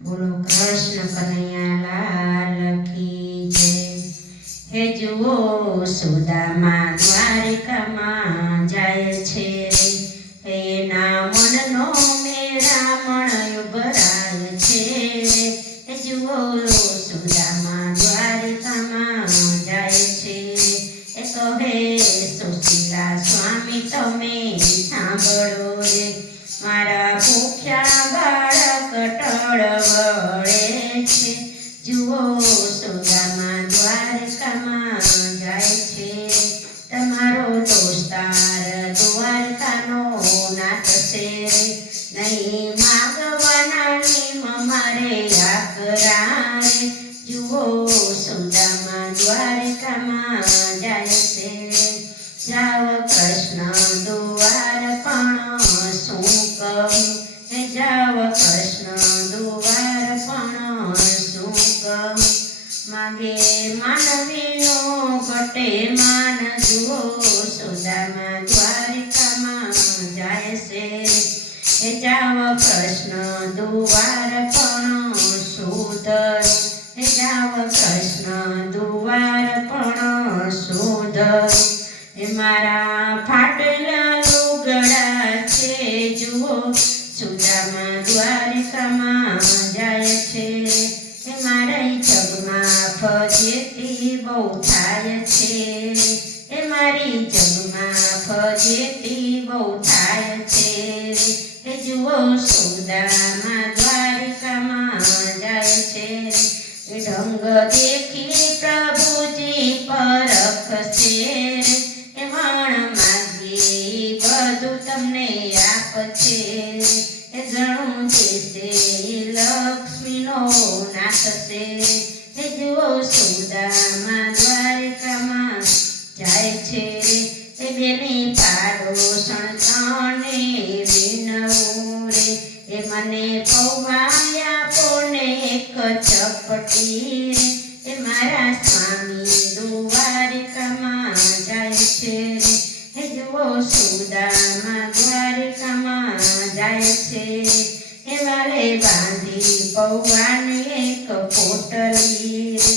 બોલો કૃષ્ણ કનૈયા લાલ કી જય। હે જુઓ સુદામા દ્વારિકામાં જાય છે રે, એના મનનો મેળામણ ઉભરાય છે। હે જુઓ સુદામા દ્વારિકામાં જાય છે, એ કહે સુશીલા સ્વામી તમે સાંભળો રે, મારા ભૂખ્યા બાળક ટળવળે છે। જુઓ સુદામા દ્વારકામાં જાય છે, તમારો દોસ્તાર દ્વારકાનો નાથ છે, નહીં માગવાના નિમ મારે આકરા રે। જુઓ સુદામા દ્વારકામાં જાય છે, જાવ કૃષ્ણ દુવાર પણ શું કહું, હે જાવ કૃષ્ણ દુવાર પણ શું કહું, માગે માનવીનો ઘટે માન। જુઓ સુદામા દ્વારિકામાં જાય છે, હે જાવ કૃષ્ણ દુવાર પણ સુધર, હે જાવ કૃષ્ણ દુવાર પણ સુધર, હે મારા ફાટેલા લુગડા છે। જુઓ સુદામા દ્વારિકામાં જાય છે, હે મારા જગમાં ફજેતી બહુ થાય છે, હે મારી જગમાં ફજેતી બહુ થાય છે। હે જુઓ સુદામા દ્વારિકામાં જાય છે, એ ઢંગ દેખી પ્રભુજી પરખશે, એ વણ માગી બધું તમને આપશે, એ જણું દેશે લક્ષ્મીનો નાથ છે। હે જુઓ સુદામા દ્વારિકામાં જાય છે, એ બેની પાડોશણ તને વિનવું રે, એ મને પૌવાયા પોને એક ચપટી રે, એ મારા સ્વામી દ્વારિકામાં જાય છે। હે જુઓ સુદામા દ્વારિકામાં જાય છે, એ વાલે બાંધી પૌવાની એક પોટલી રે,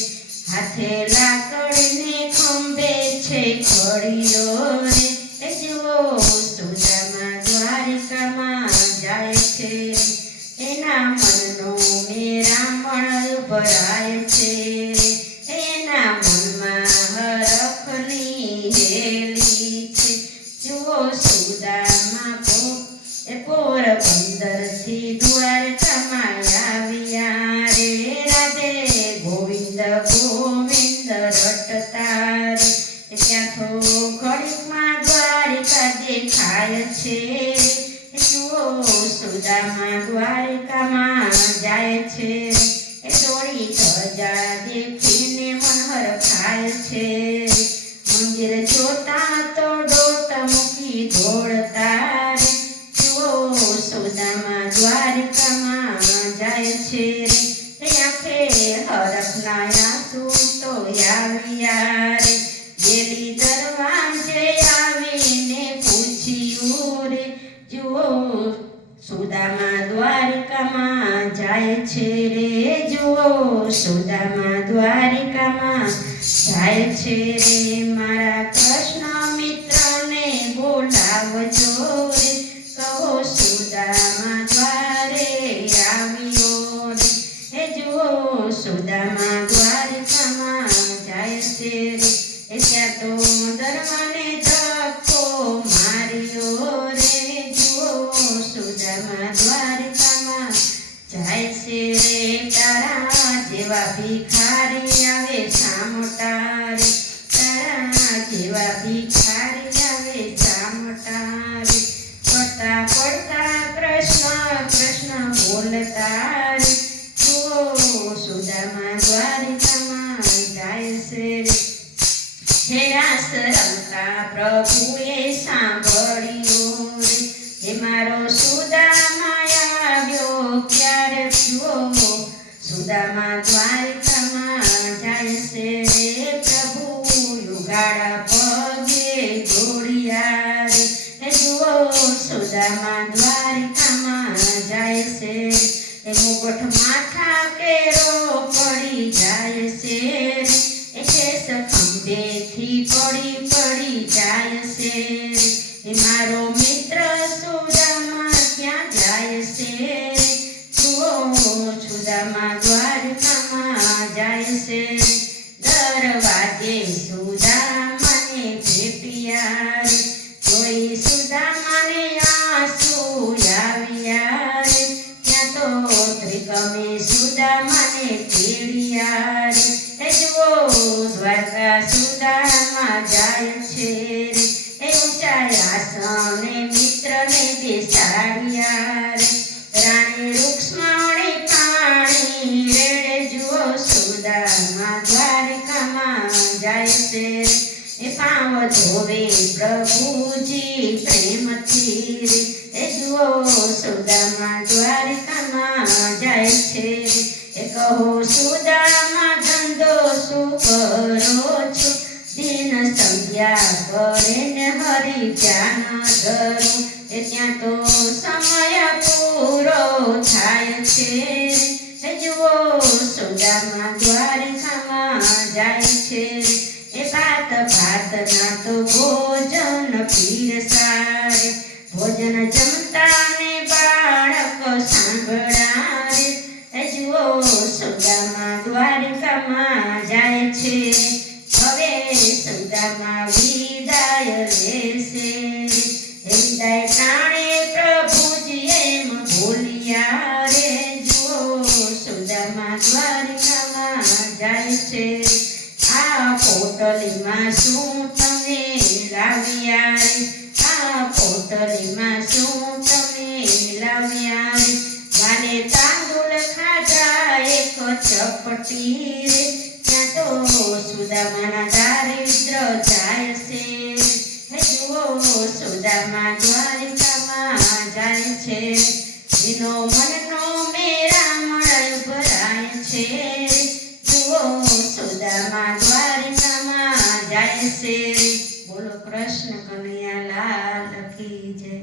હાથે લાકડીને ખંભે છે ઘડીઓ રે, એ જુઓ સુદામા દ્વારિકામાં જાય છે, એના મનનો મેળામણ ઉભરાય છે, એના મનમાં હરખની હેલી છે। જુઓ સુદામા પોરબંદરથી દ્વારકામાં આવ્યા રે, રાધે ગોવિંદ ગોવિંદ રટતા રે, ત્યાં તો ઘડીકમાં દ્વારિકા દેખાય છે। જુઓ સુદામા દ્વારિકામાં જાય છે, એ દોડી ધજા દેખીને મન હરખાય છે, મંદિર જોતા તો દોટ મૂકી દોડતા રે। જુઓ સુદામા દ્વારિકામાં જાય છે, એ આંખે હરખના આંસુ તો આવ્યા રે, દેવી દરવાજે આવીને પૂછ્યું રે। જુઓ સુદામા દ્વારિકામાં જાય છે રે, જુઓ સુદામા દ્વારિકામાં જાય છે રે, મારા કૃષ્ણ મિત્રને બોલાવજો રે, કહો સુદામા દ્વારે આવ્યો રે। હે જુઓ સુદામા દ્વારિકામાં જાય છે રે, એ ત્યાં તો દરવાને ધક્કો માર્યો રે। જુઓ સુદામા દ્વારિકામાં જાય છે રે, તારા જેવા ભિખારી આવે સામટા રે, તારા જેવા ભિખારી આવે સામટા રે, પડતા પડતા કૃષ્ણ કૃષ્ણ બોલતા રે। જુઓ સુદામા દ્વારિકામાં જાય છે રે, હે રાસ રમતા પ્રભુએ સાંભળ્યું રે, હે મારો સુદામા આવ્યો ક્યારે। જુઓ સુદામા દ્વારિકામાં જાય છે રે, પ્રભુ યુગાડા પગે દોડ્યા રે, હે જુઓ સુદામા દ્વારિકામાં જાય છે, એ પોપટમાં થાકેલો પડી જાય છે એ કેસ ખંભેથી પડી જાય છે એ મારો મિત્ર સુદામા ક્યાં જાય છે સુદામા દ્વારકામાં જાય છે દરવાજે સુદામાને ભેટ્યા રે જોઈ સુદામાને આંસુ આવ્યા રે ત્યાં તો ત્રિકમે સુદામાને તેડ્યા રે એ જુઓ દ્વારકા સુદામા જાય છે રે એ ઊંચા આસને મિત્રને બેસાડ્યા રે રાણી રૂક્ષ્મણી પાણી રેડે જુઓ સુદામા દ્વારકામાં જાય છે એ પાવ ધોવે પ્રભુજી પ્રેમથી રે એ જુઓ સુદામા દ્વારકામાં જાય છે એ કહો સુદામા ધંધો શું કરો છો દિન સંધ્યા કરે ને હરિ ધ્યાન ધરો એ ત્યાં તો સમય પૂરો થાય છે એ જુઓ સુદામા દ્વારકામાં જાય છે એ ભાતના તો ભોજન પીરસારે ભોજન જમતા ને બાળક સાંભળારે એ જુઓ સુદામા દ્વારકામાં જાય છે હવે સુદામા વિદાય લેશે વિદાય ટાણે પ્રભુજી એમ બોલ્યા રે જુઓ સુદામા દ્વારકામાં જાય છે આ પોટલીમાં શું તમે લાવ્યા રે આ પોટલીમાં શું તમે લાવ્યા રે વાલે તાંદુલ ખાધા એક ચપટી રે ત્યાં તો સુદામાના દારિદ્ર જાય છે હે જુઓ સુદામા દ્વારકામાં જાય છે એનો મનનો મેરામણ ભરાય છે જુઓ સુદામા દ્વારકામાં જાય છે બોલો કૃષ્ણ કનૈયા લાલ કી જય।